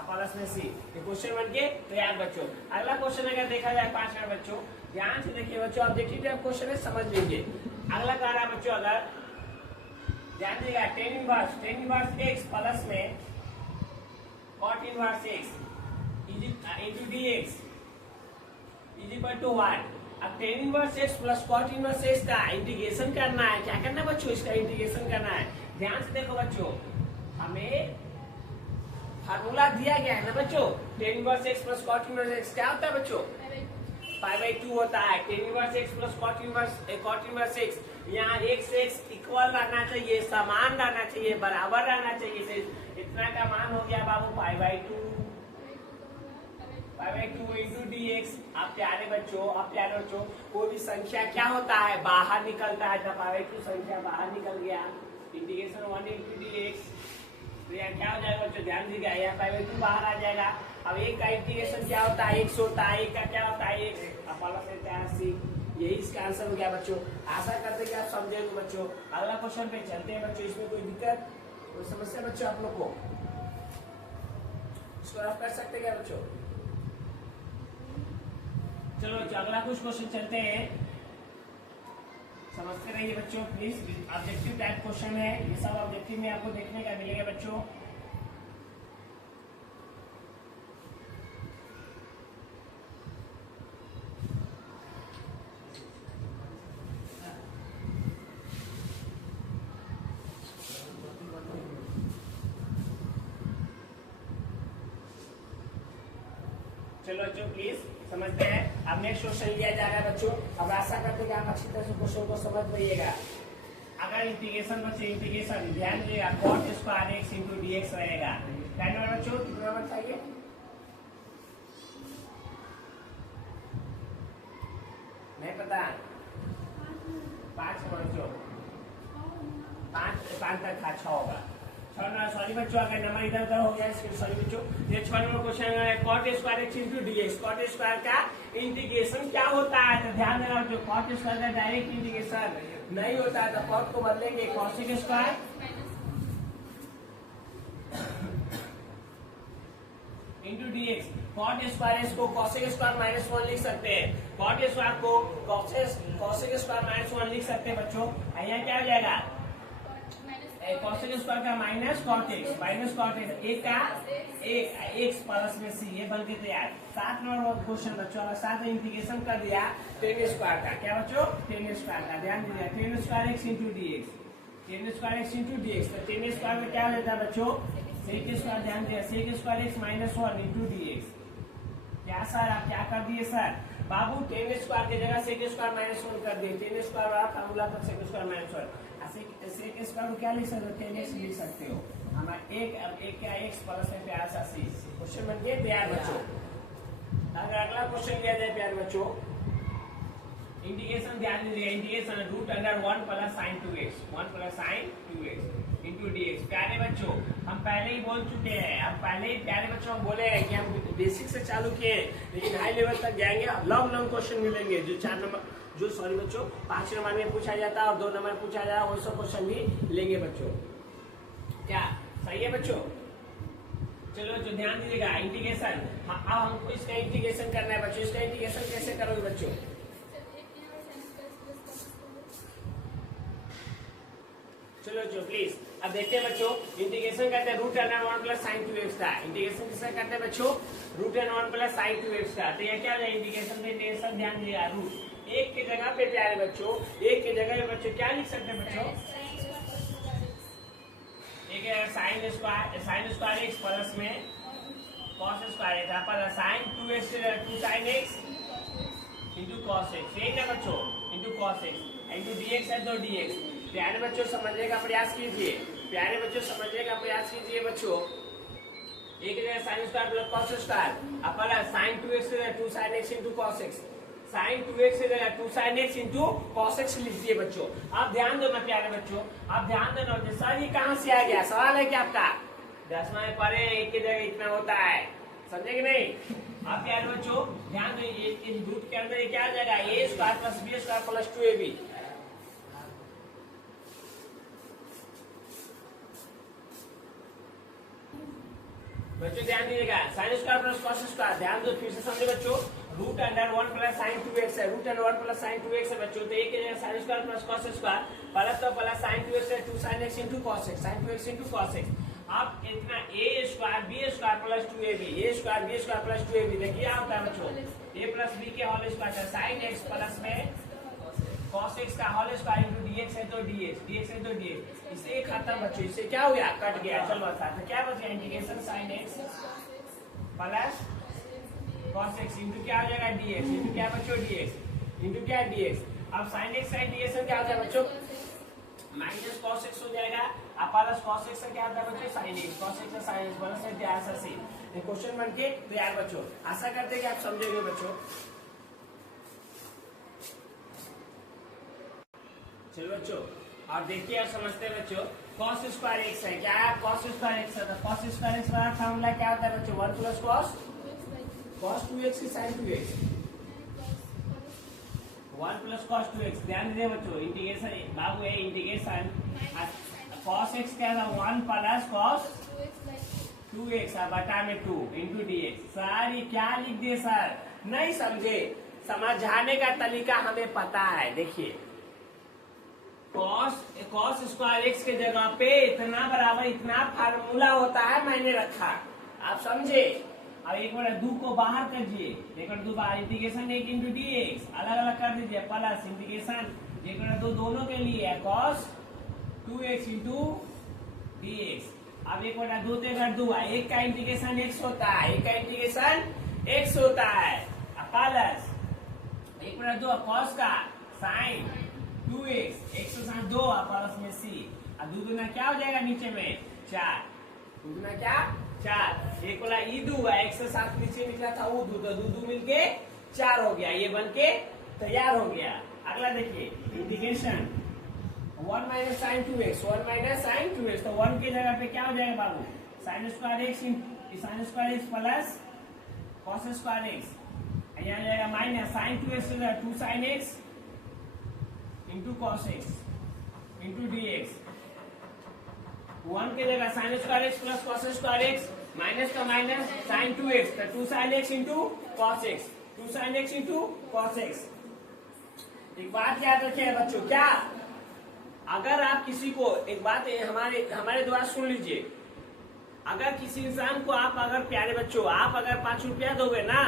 प्लस में सी। ये क्वेश्चन बन के तैयार बच्चों। अगला क्वेश्चन अगर देखा जाए 5 नंबर बच्चों, ध्यान से देखिए बच्चों, ऑब्जेक्टिव टाइप क्वेश्चन है, समझ लीजिए। अगला कह रहा है बच्चों, अगर ध्यान दीजिएगा, tan इनवर्स x प्लस में cot inverse x into dx is equal to 1। अब tan inverse x plus cot inverse x का इंटीग्रेशन करना है। क्या करना है बच्चों? इसका इंटीग्रेशन करना है। ध्यान से देखो बच्चों, हमें फार्मूला दिया गया है ना बच्चों, tan inverse x plus cot inverse x क्या होता है बच्चों? पाई2 होता है। tan inverse x plus cot inverse x, यहाँ x इक्वल रहना चाहिए, समान रहना चाहिए, बराबर रहना चाहिए। इतना का मान हो गया बाबू पाई2 इंटू dx। अब प्यारे बच्चों, कोई भी संख्या क्या होता है? बाहर निकलता है। जब पाई2 संख्या बाहर निकल गया, इंटीग्रेशन 1 इंटू dx, तो यहाँ क्या हो जाएगा बच्चों? ध्यान दीजिएगा, यहाँ पाई2 बाहर आ जाएगा। अब एक का इंटीग्रेशन क्या होता है? x होता है। एक का क्या होता है? x प्लस में प्यार सी। यही इसका आंसर हो गया बच्चों। आशा करते कि आप समझेंगे बच्चों। अगला क्वेश्चन पे चलते हैं बच्चों। इसमें कोई दिक्कत, कोई समस्या बच्चों आप लोग को? इसको आप कर सकते क्या बच्चों? चलो अगला कुछ क्वेश्चन चलते हैं, समझते रहिए बच्चों प्लीज। ऑब्जेक्टिव टाइप क्वेश्चन है, ये सब ऑब्जेक्टिव में आपको देखने का मिलेगा बच्चों। चलो बच्चों प्लीज समझते हैं। अब नेक्स्ट क्वेश्चन लिया जा रहा है बच्चों। अब आशा करते हैं कि आप अच्छी तरह से क्वेश्चन को समझ पाइएगा। अगर इंटीग्रेशन बच्चे इंटीग्रेशन ध्यान दीजिएगा, cot square x into dx रहेगा। ध्यान में बच्चों, कितना नंबर चाहिए? नहीं पता? 5 बच्चों, 5 तक था, 6 होगा। सॉरी बच्चों, अगर नंबर इधर उधर हो गया इसके सॉरी बच्चों। ये 6 नंबर क्वेश्चन है, cot square x into dx। cot square का इंटीग्रेशन क्या होता है? तो ध्यान देना बच्चों, cot स्क्वायर का डायरेक्ट इंटीग्रेशन नहीं होता है, तो cot को बदलेंगे cosec square into dx। Cot square x को कॉसेक स्क्वायर माइनस 1 लिख सकते हैं, कॉट स्क्वायर को कॉसेक स्क्वायर माइनस 1 लिख सकते हैं बच्चों। यहाँ क्या हो जाएगा, कॉसेक स्क्वायर का माइनस कॉट एक्स, एक का एक एक्स प्लस में सी, ये बन के तैयार। 7 नंबर क्वेश्चन बच्चों, अगर 7 इंटीग्रेशन कर दिया टेन स्क्वायर का, क्या बच्चों, टेन स्क्वायर का, ध्यान दीजिए, tan square x into d x, tan square x into d x, तो टेन स्क्वायर में क्या लेता है बच्चों, सेक स्क्वायर, ध्यान दिया, sec square x minus 1 into d x. क्या सर आप क्या कर दिए सर, बाबू टेन स्क्वायर की जगह सेक स्क्वायर माइनस 1 कर दिए, टेन स्क्वायर वाला फार्मूला पर sec square minus 1, sec square को क्या लिख सकते हो, टेन एक्स लिख सकते हो, हमारा एक क्या एक्स प्लस में प्यार सा सी। क्वेश्चन बन गया प्यार बच्चों। अगर अगला क्वेश्चन लिया जाए प्यार बच्चों, इंटीग्रेशन ध्यान दीजिए, integration root under 1 plus sine 2x, 1 plus sine 2x into dx। प्यारे बच्चों हम पहले ही बोल चुके हैं, अब पहले ही प्यारे बच्चों हम बोले हैं कि हम बेसिक से चालू किए, लेकिन हाई लेवल तक जाएंगे, लॉन्ग क्वेश्चन मिलेंगे जो 4 नंबर, जो सॉरी बच्चों 5 नंबर में पूछा जाता है और 2 नंबर पूछा जाता है, वो सब क्वेश्चन भी लेंगे बच्चों। क्या सही है बच्चों? चलो जो ध्यान दीजिएगा, इंटीग्रेशन, हाँ अब हमको इसका इंटीग्रेशन करना है बच्चों। इसका इंटीग्रेशन कैसे करोगे बच्चों? चलो जो प्लीज अब देखते हैं बच्चों, इंटीग्रेशन करते हैं root under 1 plus sine 2x का। इंटीग्रेशन किसका करते हैं बच्चों? Root under 1 plus sine 2x का। तो ये क्या हो जाए इंटीग्रेशन में, इंटीग्रेशन ध्यान दीजिएगा, रूट एक की जगह पे प्यारे बच्चों, एक की जगह पे बच्चों क्या लिख सकते हैं बच्चों, एक है साइन स्क्वायर एक्स प्लस में कॉस स्क्वायर एक्स, पर sine 2x 2 sine x into cos x, यही ना बच्चों, into cos x into dx है तो dx। प्यारे बच्चों समझने का प्रयास कीजिए, प्यारे बच्चों समझने का प्रयास कीजिए बच्चों। एक है sine square plus cos square, अपन sine 2x 2 sine x into cos x, sine 2x 2 sine x into cos x लिख दिए बच्चों। आप ध्यान दो ना प्यारे बच्चों, आप ध्यान देना, सर ये कहाँ से आ गया, सवाल है क्या आपका? 10 में पढ़े एक की जगह इतना होता है, समझे कि नहीं? आप प्यारे बच्चों ध्यान दो, इस रूट के अंदर क्या आ जाएगा, A square plus B square plus 2ab। बच्चों ध्यान दीजिएगा, sine square plus cos square, ध्यान दो फिर से समझे बच्चों, root under 1 plus sine 2x है, root under 1 plus sine 2x है बच्चों। तो एक sine square plus cos square plus तो प्लस साइन 2x है 2 sine x into cos x, sine 2x into cos x। अब इतना a square b square plus 2ab, a square b square plus 2ab, देखिए क्या होता है बच्चों, a plus b के होल स्क्वायर है, साइन x प्लस में cos x का होल स्क्वायर इंटू dx है तो dx है तो dx। इससे खत्म बच्चों, इससे क्या हो गया, कट गया। चलो अच्छा तो क्या बच गया, integration sine x plus cos x into क्या हो जाएगा dx, इंटू क्या बच्चों dx, इंटू क्या dx। अब साइन x साइन dx क्या होता है बच्चों, माइनस cos x हो जाएगा, अब प्लस cos x क्या होता है बच्चों, sine x, cos x sine x plus में क्या ऐसा सी। ये क्वेश्चन बन के तैयार बच्चों, आशा करते हैं कि आप समझेंगे बच्चों। चलो बच्चों और देखिए और समझते हैं बच्चों, cos स्क्वायर एक्स है, क्या है cos स्क्वायर एक्स है, तो cos स्क्वायर एक्स वाला फॉर्मूला क्या होता है बच्चों, 1 प्लस cos 2x की sin 2x, 1 plus cos 2x। ध्यान दीजिए बच्चों, इंटीग्रेशन बाबू है, इंटीग्रेशन cos x क्या था, 1 प्लस cos 2x बटा में 2 इंटू dx। सर ये क्या लिख दिए सर, नहीं समझे, समझाने का तरीका हमें पता है। देखिए cos स्क्वायर एक्स के जगह पे इतना बराबर इतना फार्मूला होता है, मैंने रखा, आप समझे। अब एक बार 2 को बाहर करिए, एक बार 2 बाहर, इंटीग्रेशन 8 इंटू dx अलग अलग कर दीजिए, प्लस इंटीग्रेशन एक बार 2 दोनों के लिए है cos 2x इंटू dx। अब एक बार 2 ते अगर 2 एक का इंटीग्रेशन x होता है, एक का इंटीग्रेशन x होता है, प्लस एक बार 2 cos का साइन 2x, एक सौ साथ 2 प्लस में c, अब 2 दूना क्या हो जाएगा नीचे में 4, 2 दूना क्या 4, एक वाला ई 2 है, एक से साथ नीचे निकला था वो 2, तो 2 मिलके 4 हो गया, ये बन के तैयार हो गया। अगला देखिए integration 1 minus sine 2x, 1 minus sine 2x, तो 1 की जगह पे क्या हो जाएगा बाबू, sine square x plus cos square x, यहाँ जाएगा minus sine 2x 2 sine x into cos x into dx। 1 की जगह sine square x plus cos square x minus का माइनस साइन 2x, तो 2 sin x into cos x, 2 sin x into cos x. एक बात याद रखिएगा बच्चों, क्या अगर आप किसी को, एक बात हमारे द्वारा सुन लीजिए, अगर किसी इंसान को आप अगर प्यारे बच्चों आप अगर 5 रुपया दोगे ना,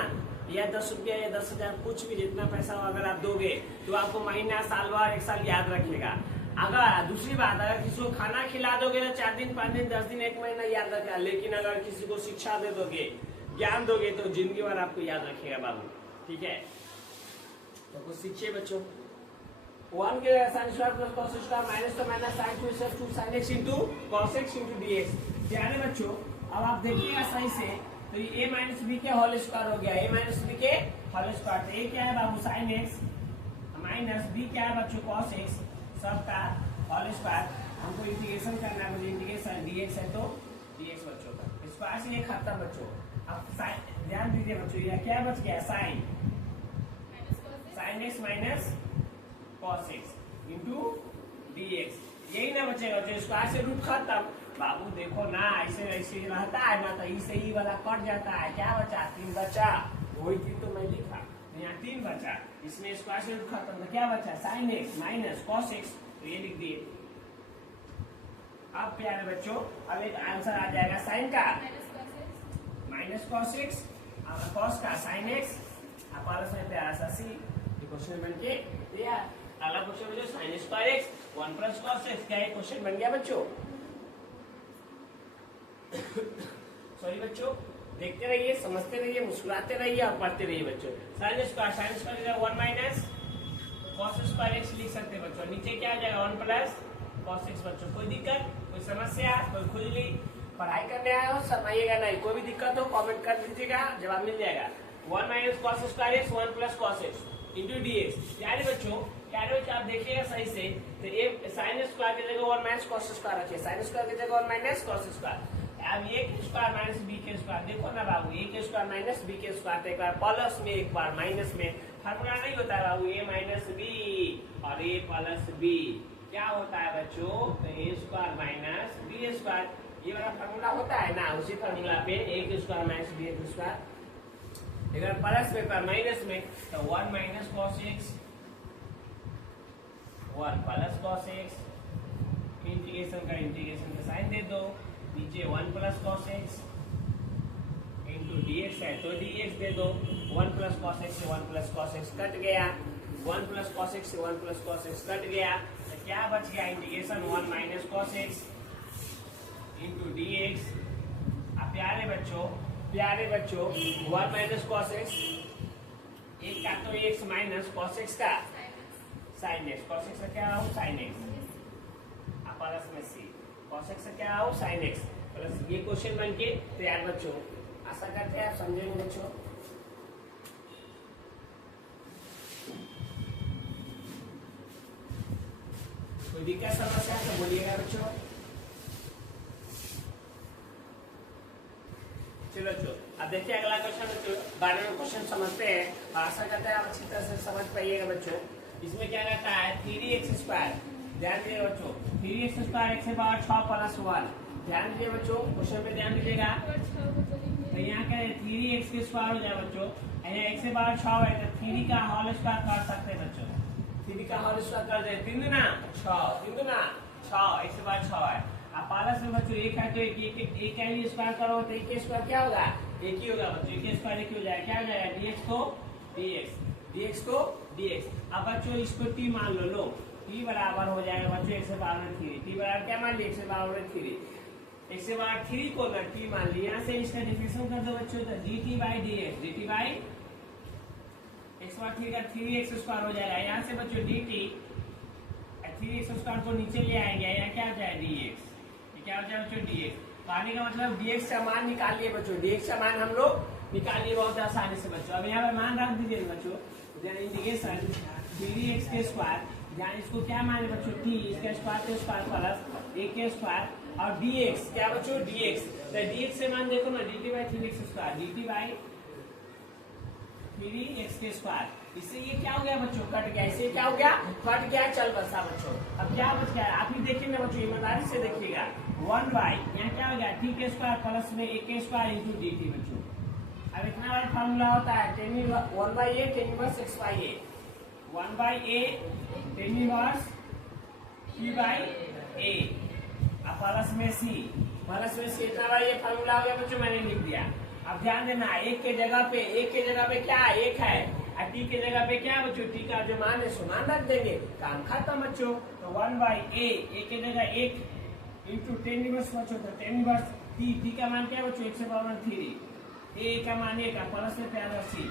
या 10 रुपया या 10,000, कुछ भी जितना पैसा अगर आप दोगे तो आपको महीना, साल भर, 1 साल याद रखेगा। अगर दूसरी बात, अगर किसी को खाना खिला दोगे तो 4 दिन, 5 दिन, 10 दिन, 1 महीना याद रखेगा। लेकिन अगर किसी को शिक्षा दे दोगे, ज्ञान दोगे तो जिंदगी भर आपको याद रखेगा बाबू। ठीक है, तो कुछ सीखिए बच्चों। 1 के sine square plus cos square minus तो minus sine 2 sin x into cos x into dx। प्यारे बच्चों अब आप देखिएगा सही से, तो ये a माइनस बी के होल स्क्वायर हो गया, a माइनस बी के होल स्क्वायर। तो a क्या है बाबू साइन एक्स, माइनस बी क्या है बच्चों कॉस एक्स, सबका होल स्क्वायर। हमको इंटीग्रेशन करना है, मुझे इंटीग्रेशन dx है तो dx बच्चों का स्क्वायर से ये खत्म बच्चों। अब साइन ध्यान दीजिए बच्चों, ये क्या बच गया, sine x minus cos x into dx, यही ना बचेगा बच्चों, स्क्वायर से रूट खत्म। बाबू देखो ना, ऐसे ऐसे रहता है ना, तो इसे ही वाला कट जाता है, क्या बचा, 3 बचा, वही चीज तो मैं लिखा, यहाँ 3 बचा, इसमें स्क्वायर से रूट खत्म, तो क्या बचा, sine x minus cos x, तो ये लिख दिए। अब प्यारे बच्चों अब एक आंसर आ जाएगा साइन का माइनस कॉस एक्स, कॉस का साइन एक्स, प्लस में प्यारा सा सी। क्वेश्चन बन के दिया। अगला क्वेश्चन बच्चों sign square x 1 plus cos x, क्या क्वेश्चन बन गया बच्चों। सॉरी बच्चों, देखते रहिए, समझते रहिए, मुस्कुराते रहिए और पढ़ते रहिए बच्चों। Sine square 1 minus cos square x लिख सकते हैं बच्चों। नीचे क्या आ जाएगा 1 प्लस कॉस एक्स बच्चों। कोई दिक्कत, कोई समस्या, कोई खुजली, पढ़ाई करने आए हो समझिएगा नहीं, कोई भी दिक्कत हो कमेंट कर दीजिएगा, जवाब मिल जाएगा। 1 minus cos square x 1 plus cos x into dx। प्यारे बच्चों आप देखिएगा सही से, तो ये साइन स्क्वायर की जगह 1 माइनस कॉस स्क्वायर रखिए, साइन स्क्वायर की जगह 1 माइनस कॉस स्क्वायर। अब ए के स्क्वायर माइनस बी के स्क्वायर, देखो ना बाबू, ए के स्क्वायर माइनस बी के स्क्वायर, एक बार प्लस में एक बार माइनस में, फार्मूला नहीं होता है बाबू, ए माइनस बी और ए प्लस बी क्या होता है बच्चों, तो ए स्क्वायर माइनस बी स्क्वायर, ये वाला फार्मूला होता है ना, उसी फार्मूला पे ए के स्क्वायर माइनस बी के स्क्वायर, अगर प्लस में पर माइनस में तो 1 minus cos x 1 plus cos x, integration का साइन दे दो, नीचे 1 plus cos x into dx है तो dx दे दो। 1 प्लस कॉस एक्स से 1 प्लस कॉस एक्स कट गया, 1 प्लस कॉस एक्स से 1 प्लस कॉस एक्स कट गया, तो क्या बच गया, integration 1 minus cos x into dx। अब प्यारे बच्चों 1 माइनस कॉस एक्स, एक का तो x माइनस कॉस एक्स का साइन एक्स, कॉस एक्स का क्या हो साइन एक्स, प्लस में सी, कॉस एक्स का क्या हो साइन एक्स प्लस। ये क्वेश्चन बन के तैयार बच्चों, आशा करते हैं आप समझेंगे बच्चों। कोई दिक्कत समस्या तो बोलिएगा बच्चों। चलो अब देखिए अगला क्वेश्चन बच्चों, 12वां क्वेश्चन समझते हैं, आशा करते हैं आप अच्छी तरह से समझ पाइएगा बच्चों। इसमें क्या रहता है 3x स्क्वायर, ध्यान दीजिए बच्चों, 3x स्क्वायर x से पावर 6 प्लस 1, ध्यान दीजिए बच्चों, क्वेश्चन पे ध्यान दीजिएगा। तो यहाँ क्या है 3x के स्क्वायर हो जाए बच्चों, यहाँ x से पावर 6 है तो 3 का होल स्क्वायर कर सकते हैं बच्चों, 3 का होल स्क्वायर कर दे, 3 दूना 6, x से पावर 6 है। अब प्लस में बच्चों एक है तो एक का भी स्क्वायर करो तो एक स्क्वायर क्या होगा, एक ही होगा बच्चों, एक स्क्वायर एक ही हो जाएगा, क्या हो जाएगा dx को dx। अब बच्चों इसको t मान लो, t बराबर हो जाएगा बच्चों x से पावर 3, t बराबर क्या मान लिया x से पावर 3, x से पावर 3 को ना t मान लिया, यहाँ से इसका डिफरेंशियल कर दो बच्चों, तो dt बाई x पावर 3 का 3x स्क्वायर हो जाएगा, यहाँ से बच्चों dt 3x स्क्वायर को नीचे ले आएंगे, यहाँ क्या हो जाएगा dx, क्या हो जाएगा बच्चों dx। पाने का मतलब dx का मान निकाल लिए बच्चों, dx का मान हम लोग निकाल लिए बहुत आसानी से बच्चों। अब यहाँ पर मान रख दीजिए बच्चों, इंटीग्रेशन 3x के स्क्वायर, यहाँ इसको क्या माने बच्चों t, इसका स्क्वायर के स्क्वायर प्लस a के स्क्वायर और dx, क्या बच्चों dx, तो dx से मान देखो ना dt by 3x square, dt by 3x के स्क्वायर, इससे ये क्या हो गया बच्चों, कट गया। इससे क्या हो गया, कट गया, चल बसा बच्चों। अब क्या बच गया, आप ही देखिए ना बच्चों, ईमानदारी से देखिएगा। 1 बाई यहाँ क्या हो गया, टी के स्क्वायर प्लस में ए के स्क्वायर इंटू डी टी बच्चों। अब इतना बड़ा फॉर्मूला होता है 1 by A tan inverse x by A, 1 by A tan inverse P by A, अब प्लस में सी, प्लस में सी। इतना बड़ा ये फॉर्मूला हो गया बच्चों, मैंने लिख दिया। अब ध्यान देना, एक के जगह पे क्या एक है, और टी के जगह पे क्या बच्चों, टी का जो मान है सो मान रख देंगे, काम खत्म बच्चों। तो 1 बाई ए के जगह 1 इंटू टेन इनवर्स बच्चों, तो टेन इनवर्स टी का मान क्या है बच्चों, 1/3, ए का मान 1 प्लस में प्यार सी।